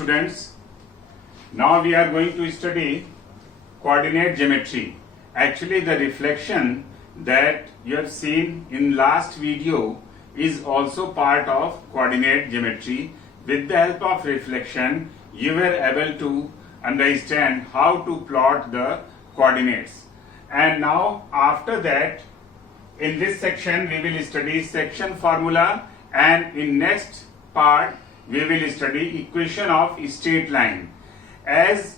students, now we are going to study coordinate geometry. Actually the reflection that you have seen in last video is also part of coordinate geometry. With the help of reflection you were able to understand how to plot the coordinates. And now after that, in this section we will study section formula, and in next part we will study equation of straight line. As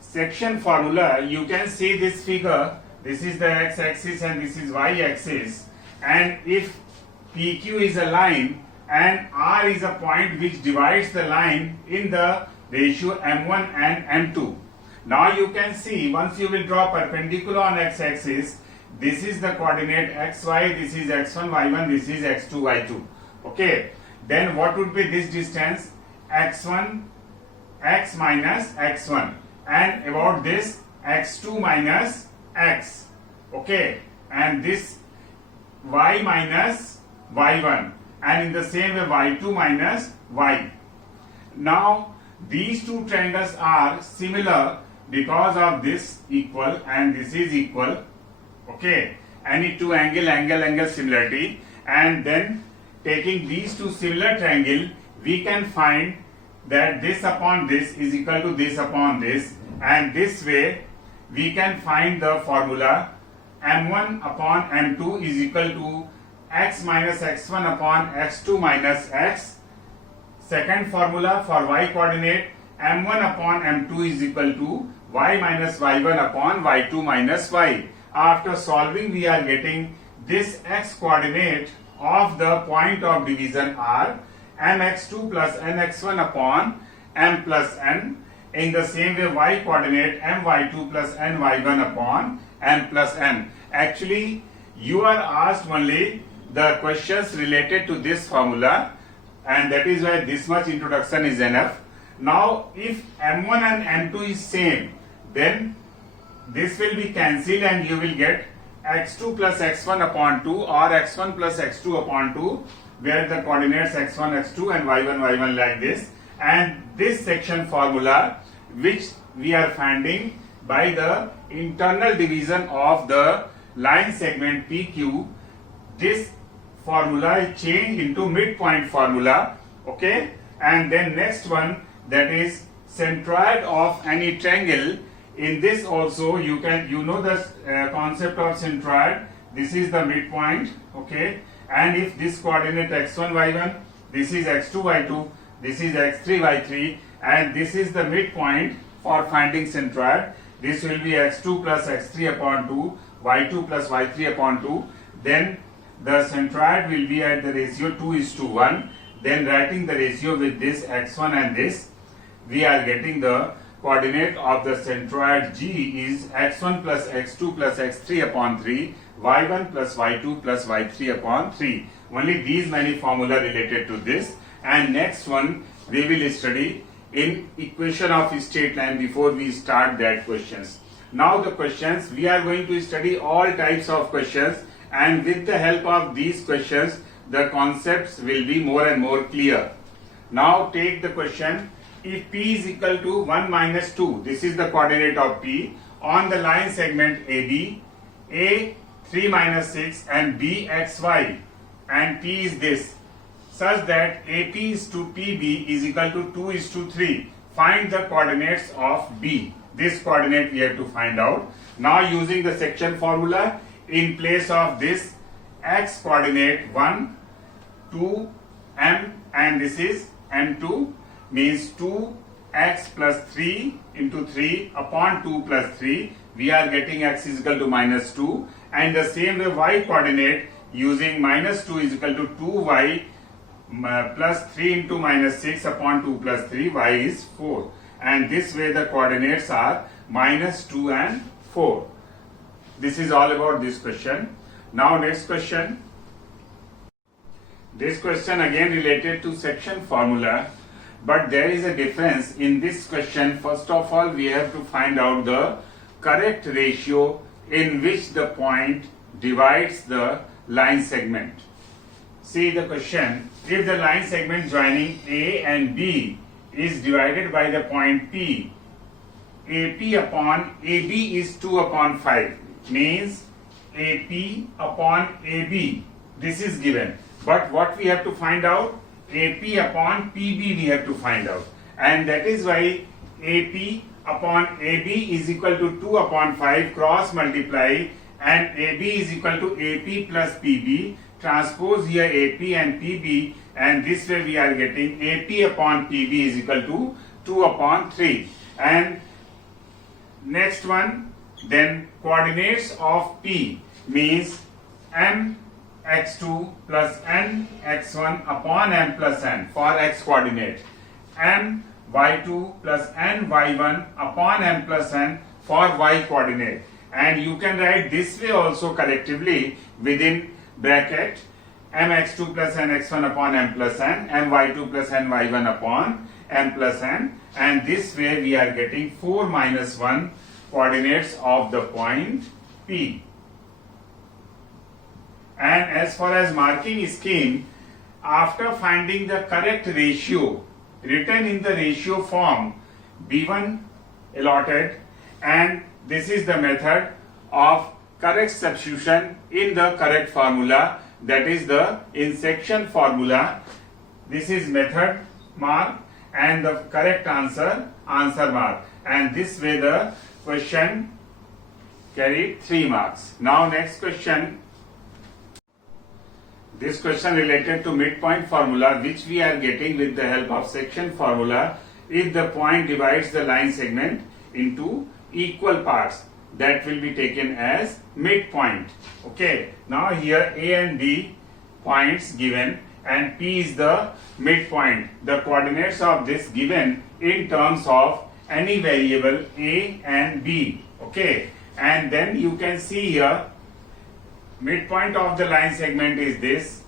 section formula, you can see this figure. This is the x-axis and this is y-axis, and if PQ is a line and R is a point which divides the line in the ratio m1 and m2. Now you can see, once you will draw perpendicular on x-axis, this is the coordinate xy, this is x1 y1, this is x2 y2. Okay, then what would be this distance? x1 x minus x1, and about this x2 minus x. Okay, and this y minus y1, and in the same way y2 minus y. Now these two triangles are similar because of this equal and this is equal. Okay, any two angle similarity, and then taking these two similar triangle, we can find that this upon this is equal to this upon this, and this way we can find the formula m1 upon m2 is equal to x minus x1 upon x2 minus x. Second formula for y coordinate, m1 upon m2 is equal to y minus y1 upon y2 minus y. After solving, we are getting this x coordinate of the point of division R, mx2 plus nx1 upon m plus n. In the same way, y coordinate my2 plus ny1 upon m plus n. Actually, you are asked only the questions related to this formula, and that is why this much introduction is enough. Now, if m1 and m2 is same, then this will be cancelled and you will get x2 plus x1 upon 2 or x1 plus x2 upon 2, where the coordinates x1, x2 and y1, y1 like this. And this section formula, which we are finding by the internal division of the line segment PQ, this formula is changed into midpoint formula. Okay, and then next one, that is centroid of any triangle. In this also you know the concept of centroid. This is the midpoint. Okay, and if this coordinate x1 y1, this is x2 y2, this is x3 y3, and this is the midpoint for finding centroid. This will be x2 plus x3 upon 2, y2 plus y3 upon 2. Then the centroid will be at the ratio 2:1. Then writing the ratio with this x1 and this, we are getting the coordinate of the centroid G is x1 plus x2 plus x3 upon 3, y1 plus y2 plus y3 upon 3. Only these many formula related to this. And next one we will study in equation of straight line before we start that questions. Now the questions, we are going to study all types of questions, and with the help of these questions the concepts will be more and more clear. Now take the question. If P is equal to 1 minus 2, this is the coordinate of P, on the line segment AB, A 3 minus 6 and B xy, and P is this, such that AP is to PB is equal to 2:3. Find the coordinates of B. This coordinate we have to find out. Now using the section formula, in place of this x coordinate 1, 2, m, and this is m2, means 2x plus 3 into 3 upon 2 plus 3, we are getting x is equal to minus 2, and the same way y coordinate, using minus 2 is equal to 2y plus 3 into minus 6 upon 2 plus 3, y is 4, and this way the coordinates are minus 2 and 4. This is all about this question. Now next question. This question again related to section formula, but there is a difference in this question. First of all, we have to find out the correct ratio in which the point divides the line segment. See the question, if the line segment joining A and B is divided by the point P, AP upon AB is 2 upon 5, means AP upon AB, this is given. But what we have to find out? AP upon PB we have to find out. And that is why AP upon AB is equal to 2 upon 5, cross multiply, and AB is equal to AP plus PB, transpose here AP and PB, and this way we are getting AP upon PB is equal to 2 upon 3. And next one, then coordinates of P means M x2 plus n x1 upon m plus n for x coordinate, m y2 plus n y1 upon m plus n for y coordinate. And you can write this way also collectively within bracket mx2 plus nx1 upon m plus n, my2 plus ny1 upon m plus n, and this way we are getting 4 minus 1 coordinates of the point P. And as far as marking scheme, after finding the correct ratio written in the ratio form, B1 allotted, and this is the method of correct substitution in the correct formula, that is the insection formula. This is method mark and the correct answer mark, and this way the question carried 3 marks. Now next question. This question related to midpoint formula, which we are getting with the help of section formula. If the point divides the line segment into equal parts, that will be taken as midpoint. Okay, now here A and B points given and P is the midpoint. The coordinates of this given in terms of any variable A and B. Okay, and then you can see here midpoint of the line segment is this,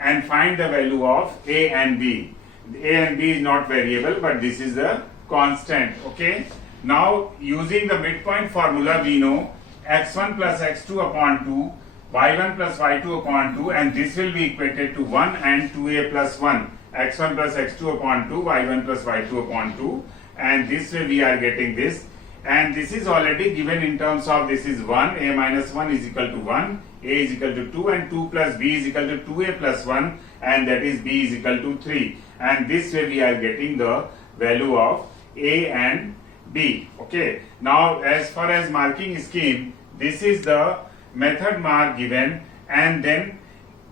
and find the value of A and B. A and B is not variable, but this is the constant. Okay, now using the midpoint formula we know x1 plus x2 upon 2, y1 plus y2 upon 2, and this will be equated to 1 and 2a plus 1, x1 plus x2 upon 2, y1 plus y2 upon 2, and this way we are getting this. And this is already given in terms of this is 1, a minus 1 is equal to 1, a is equal to 2, and 2 plus b is equal to 2a plus 1, and that is b is equal to 3. And this way we are getting the value of a and b. Okay, now as far as marking scheme, this is the method mark given, and then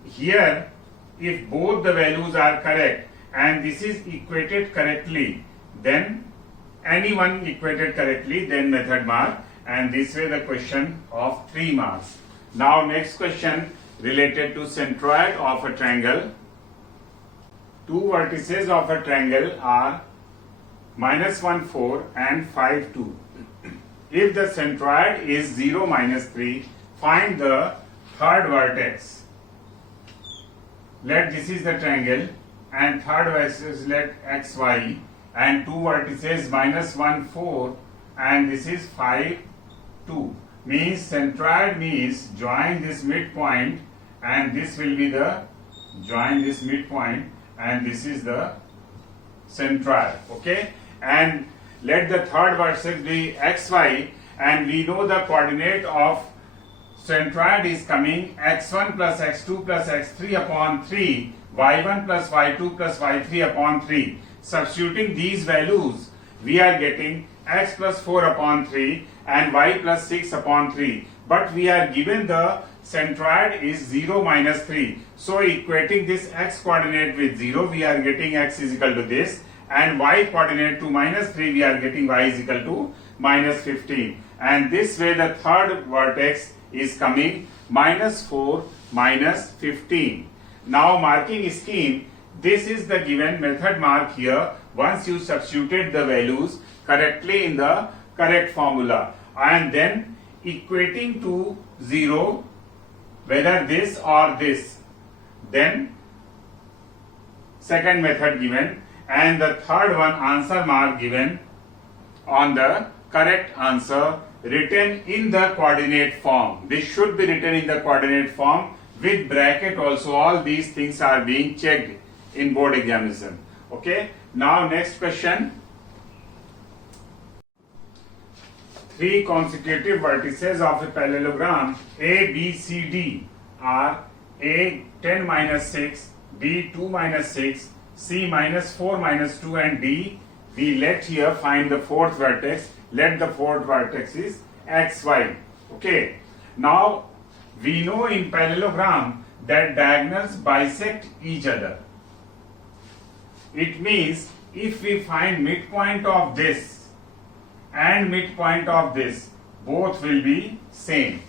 here if both the values are correct and this is equated correctly, then any one equated correctly, then method mark, and this way the question of 3 marks. Now next question related to centroid of a triangle. Two vertices of a triangle are minus 1 4 and 5 2. If the centroid is 0 minus 3, find the third vertex. Let this is the triangle and third vertex let xy, and two vertices minus 1 4 and this is 5 2, means centroid means join this midpoint, and this will be the join this midpoint, and this is the centroid. Okay, and let the third vertex be xy, and we know the coordinate of centroid is coming x1 plus x2 plus x3 upon 3, y1 plus y2 plus y3 upon 3. Substituting these values, we are getting x plus 4 upon 3 and y plus 6 upon 3. But we are given the centroid is 0 minus 3. So equating this x coordinate with 0, we are getting x is equal to this, and y coordinate to minus 3, we are getting y is equal to minus 15. And this way the third vertex is coming minus 4 minus 15. Now marking scheme, this is the given method mark here once you substituted the values correctly in the correct formula, and then equating to 0 whether this or this, then second method given, and the third one answer mark given on the correct answer written in the coordinate form. This should be written in the coordinate form with bracket also. All these things are being checked in board examination. Okay, Now next question. Three consecutive vertices of a parallelogram A, B, C, D are A 10 minus 6, B 2 minus 6, C minus 4 minus 2 and D. We let here find the fourth vertex. Let the fourth vertex is XY. Okay. Now we know in parallelogram that diagonals bisect each other. It means if we find midpoint of this and midpoint of this, both will be same.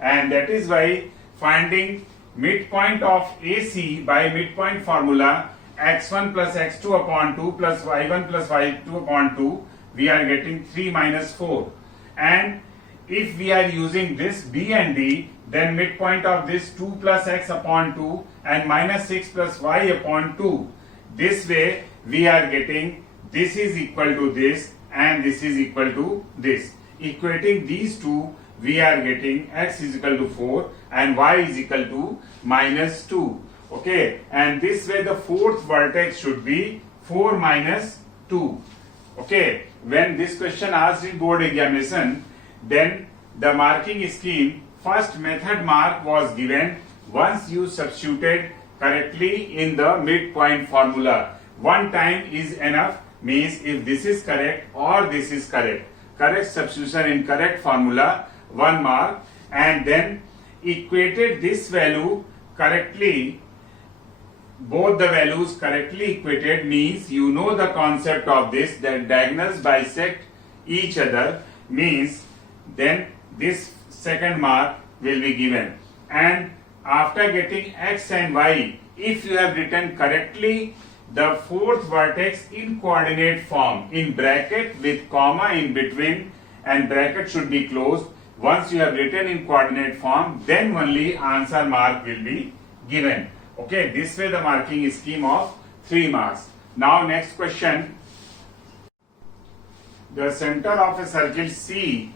And that is why finding midpoint of AC by midpoint formula x1 plus x2 upon 2 plus y1 plus y2 upon 2, we are getting 3 minus 4. And if we are using this B and D, then midpoint of this 2 plus x upon 2 and minus 6 plus y upon 2. This way we are getting this is equal to this and this is equal to this. Equating these two, we are getting x is equal to 4 and y is equal to minus 2. Okay, and this way the fourth vertex should be 4 minus 2. Okay, when this question asked in board examination, then the marking scheme, first method mark was given once you substituted correctly in the midpoint formula. One time is enough, means if this is correct or this is correct. Correct substitution in correct formula, 1 mark, and then equated this value correctly. Both the values correctly equated means you know the concept of this, that diagonals bisect each other, means then this second mark will be given. And after getting x and y, if you have written correctly the fourth vertex in coordinate form, in bracket with comma in between, and bracket should be closed. Once you have written in coordinate form, then only answer mark will be given. Okay, this way the marking scheme of 3 marks. Now next question. The center of a circle C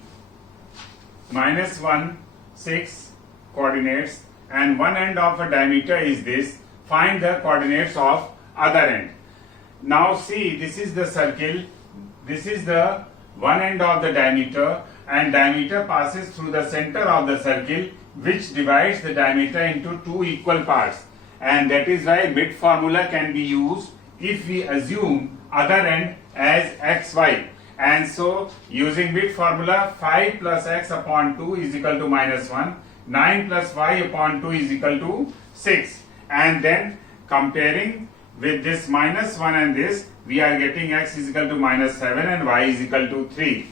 minus 1, 6 coordinates and one end of a diameter is this. Find the coordinates of other end. Now see, this is the circle, this is the one end of the diameter, and diameter passes through the center of the circle, which divides the diameter into two equal parts. And that is why mid formula can be used if we assume other end as xy. And so using mid formula, 5 plus x upon 2 is equal to minus 1, 9 plus y upon 2 is equal to 6. And then comparing with this minus 1 and this, we are getting x is equal to minus 7 and y is equal to 3.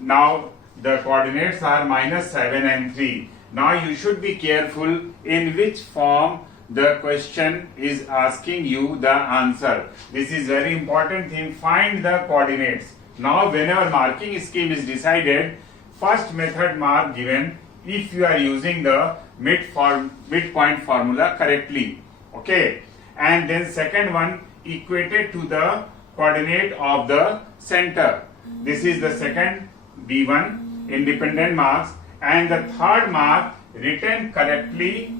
Now the coordinates are minus 7 and 3. Now you should be careful in which form the question is asking you the answer. This is very important thing. Find the coordinates. Now whenever marking scheme is decided, first method mark given if you are using the midpoint formula correctly. Okay, and then second one equated to the coordinate of the center. This is the second B1 independent marks, and the third mark written correctly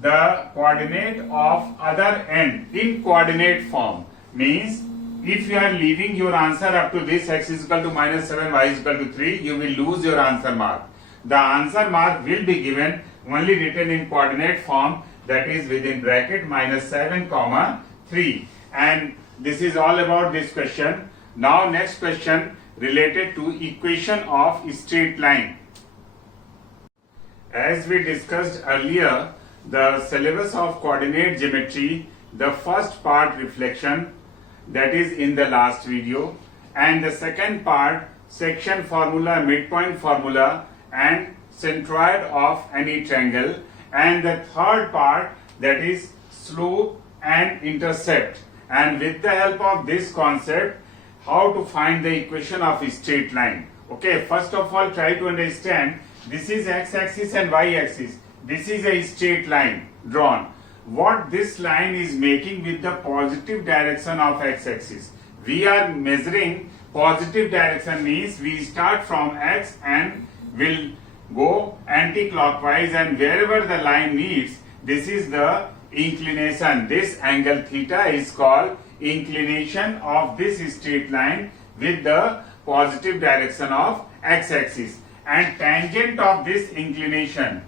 the coordinate of other end in coordinate form. Means if you are leaving your answer up to this x is equal to minus 7, y is equal to 3, you will lose your answer mark. The answer mark will be given only written in coordinate form, that is within bracket minus 7 comma 3. And this is all about this question. Now next question related to equation of straight line. As we discussed earlier, the syllabus of coordinate geometry, the first part reflection, that is in the last video, and the second part section formula, midpoint formula and centroid of any triangle, and the third part that is slope and intercept, and with the help of this concept how to find the equation of a straight line. Okay, first of all try to understand this is x-axis and y-axis. This is a straight line drawn. What this line is making with the positive direction of x-axis. We are measuring positive direction, means we start from x and will go anti-clockwise, and wherever the line meets, this is the inclination. This angle theta is called inclination of this straight line with the positive direction of x-axis, and tangent of this inclination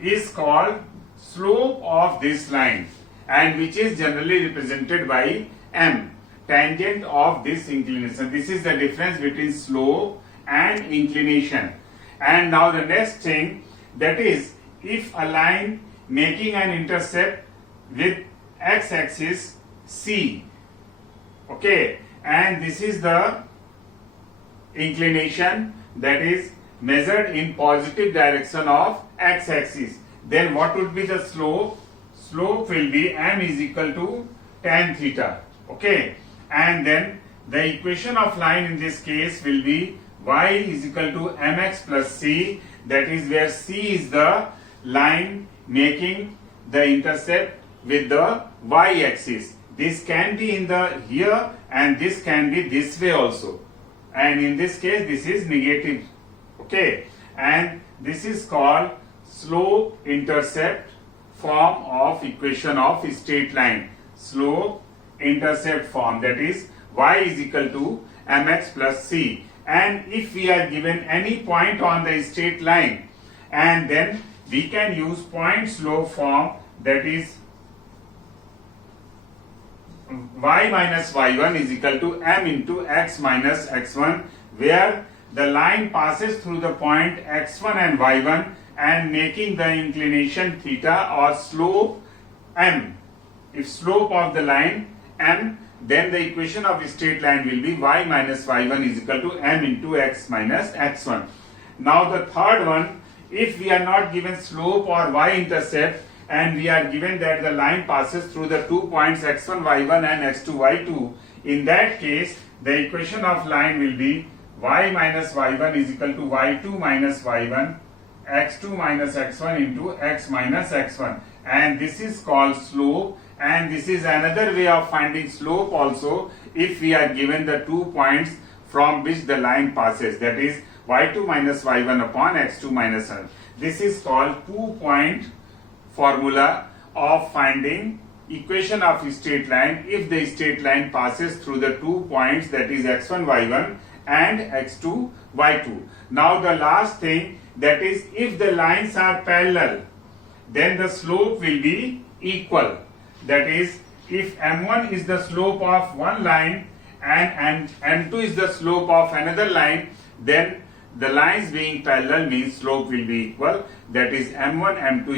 is called slope of this line, and which is generally represented by m. Tangent of this inclination. This is the difference between slope and inclination. And now the next thing, that is, if a line making an intercept with x-axis c, okay, and this is the inclination that is measured in positive direction of x-axis, then what would be the slope? Slope will be m is equal to tan theta, okay, and then the equation of line in this case will be y is equal to mx plus c, that is where c is the line making the intercept with the y-axis. This can be in the here, and this can be this way also, and in this case this is negative, okay, and this is called slope intercept form of equation of straight line. Slope intercept form, that is y is equal to mx plus c, and if we are given any point on the straight line, and then we can use point slope form, that is y minus y1 is equal to m into x minus x1, where the line passes through the point x1 and y1 and making the inclination theta or slope m. If slope of the line m, then the equation of straight line will be y minus y1 is equal to m into x minus x1. Now the third one, if we are not given slope or y-intercept, and we are given that the line passes through the 2 points x1 y1 and x2 y2, in that case the equation of line will be y minus y1 is equal to y2 minus y1 x2 minus x1 into x minus x1, and this is called slope. And this is another way of finding slope also, if we are given the 2 points from which the line passes, that is y2 minus y1 upon x2 minus 1. This is called 2-point formula of finding equation of straight line if the straight line passes through the 2 points, that is x1 y1 and x2 y2. Now the last thing, that is, if the lines are parallel, then the slope will be equal. That is, if m1 is the slope of one line and m2 is the slope of another line, then the lines being parallel means slope will be equal. That is m1 m2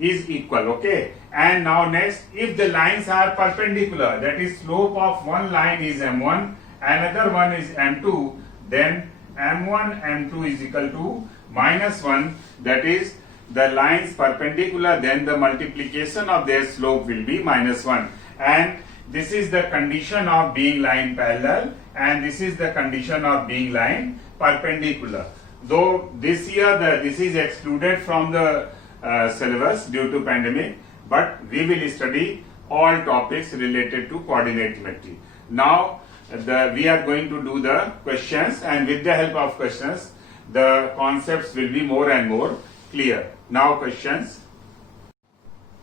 is equal, okay. And now next, if the lines are perpendicular, that is slope of one line is m1, another one is m2, then m1 m2 is equal to minus 1, that is the lines perpendicular, then the multiplication of their slope will be minus 1, and this is the condition of being line parallel, and this is the condition of being line perpendicular. Though this year this is excluded from the syllabus due to pandemic, but we will study all topics related to coordinate geometry. Now we are going to do the questions, and with the help of questions the concepts will be more and more clear. Now questions.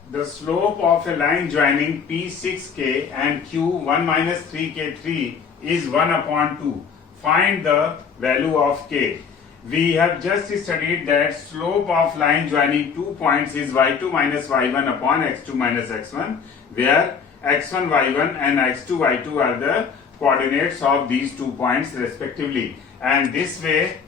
The slope of a line joining P6K and Q1 minus 3K3 is 1 upon 2. Find the value of K. We have just studied that slope of line joining 2 points is y2 minus y1 upon x2 minus x1, where x1 y1 and x2 y2 are the coordinates of these 2 points respectively. And this way,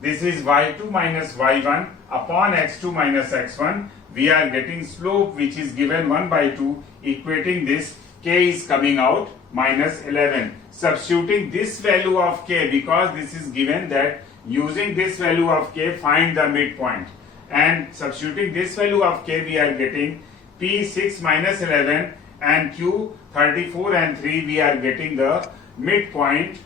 this is y2 minus y1 upon x2 minus x1. We are getting slope which is given 1 by 2, equating this, k is coming out minus 11. Substituting this value of k, because this is given that using this value of k find the midpoint, and substituting this value of k we are getting p6 minus 11 and q 34 and 3, we are getting the midpoint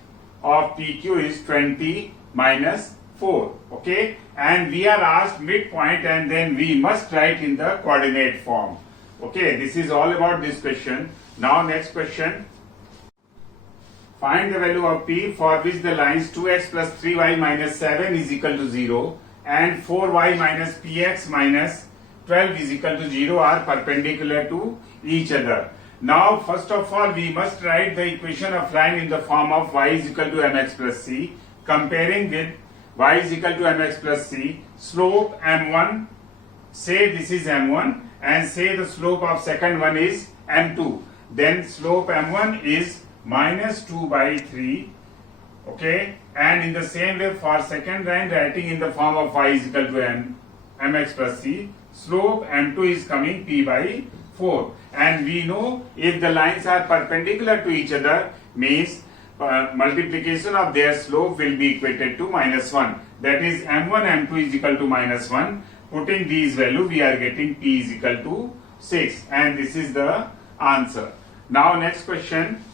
of pq is 20 minus 4, okay, and we are asked midpoint and then we must write in the coordinate form. Okay, this is all about this question. Now next question. Find the value of p for which the lines 2x plus 3y minus 7 is equal to 0 and 4y minus px minus 12 is equal to 0 are perpendicular to each other. Now first of all we must write the equation of line in the form of y is equal to mx plus c, comparing with y is equal to mx plus c, slope m1, say this is m1 and say the slope of second one is m2, then slope m1 is minus 2 by 3, okay, and in the same way for second line writing in the form of y is equal to mx plus c, slope m2 is coming p by 4, and we know if the lines are perpendicular to each other means multiplication of their slope will be equated to minus 1, that is m1 m2 is equal to minus 1. Putting these value we are getting p is equal to 6, and this is the answer. Now next question,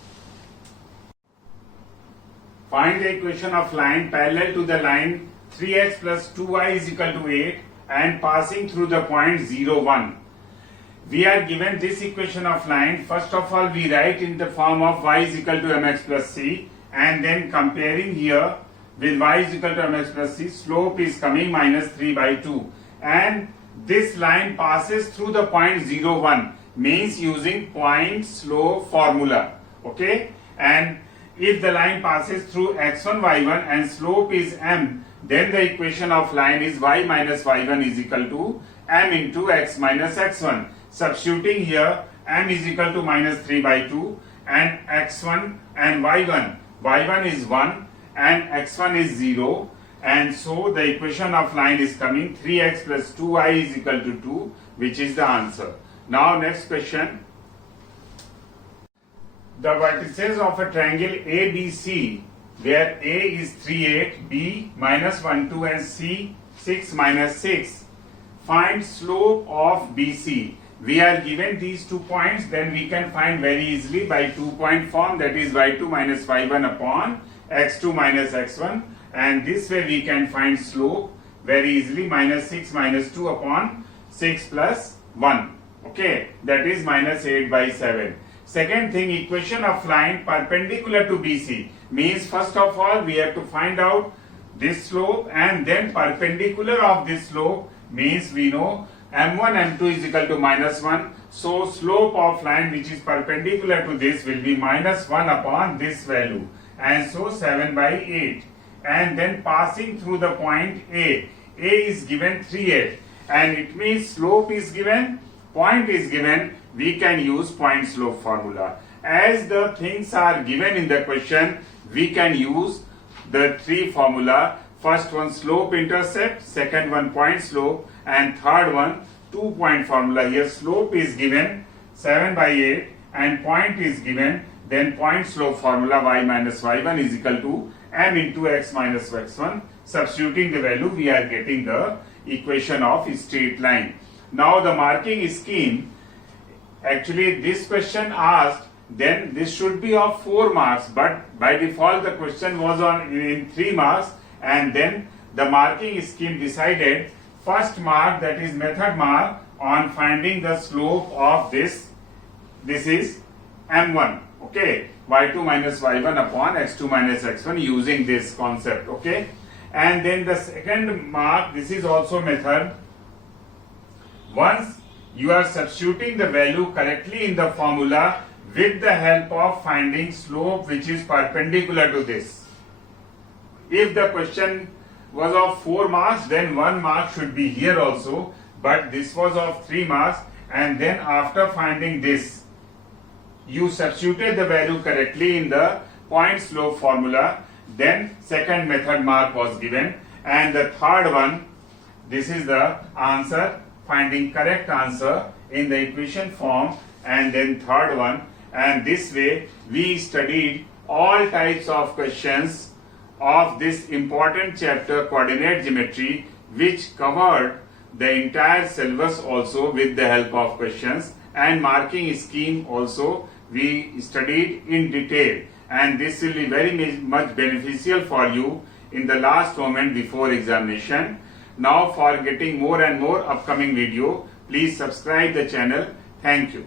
find the equation of line parallel to the line 3x plus 2y is equal to 8 and passing through the point 0 1. We are given this equation of line. First of all we write in the form of y is equal to mx plus c, and then comparing here with y is equal to mx plus c, slope is coming minus 3 by 2, and this line passes through the point 0 1, means using point slope formula, okay, and if the line passes through x1 y1 and slope is m, then the equation of line is y minus y1 is equal to m into x minus x1. Substituting here, m is equal to minus 3 by 2 and x1 and y1 is 1 and x1 is 0, and so the equation of line is coming 3x plus 2y is equal to 2, which is the answer. Now next question, the vertices of a triangle ABC where A is 3 8, B minus 1 2 and C 6 minus 6, find slope of BC. We are given these 2 points, then we can find very easily by 2-point form, that is y2 minus y1 upon x2 minus x1, and this way we can find slope very easily, minus 6 minus 2 upon 6 plus 1, okay, that is minus 8 by 7. Second thing, equation of line perpendicular to BC means first of all we have to find out this slope and then perpendicular of this slope means we know m1 m2 is equal to minus 1, so slope of line which is perpendicular to this will be minus 1 upon this value, and so 7 by 8, and then passing through the point A is given 3 8, and it means slope is given, point is given, we can use point slope formula. As the things are given in the question, we can use the 3 formula. First one slope intercept, second one point slope, and third one 2-point formula. Here slope is given 7 by 8 and point is given, then point slope formula y minus y1 is equal to m into x minus x1. Substituting the value we are getting the equation of straight line. Now the marking scheme, actually this question asked, then this should be of 4 marks, but by default the question was in 3 marks, and then the marking scheme decided first mark, that is method mark, on finding the slope of this is m1, okay, y2 minus y1 upon x2 minus x1 using this concept, okay, and then the second mark, this is also method. Once you are substituting the value correctly in the formula with the help of finding slope which is perpendicular to this. If the question was of 4 marks, then 1 mark should be here also, but this was of 3 marks, and then after finding this, you substituted the value correctly in the point slope formula, then second method mark was given, and the third one, this is the answer, finding correct answer in the equation form, and then third one, and this way we studied all types of questions of this important chapter coordinate geometry, which covered the entire syllabus also with the help of questions, and marking scheme also we studied in detail, and this will be very much beneficial for you in the last moment before examination. Now for getting more and more upcoming video, please subscribe the channel. Thank you.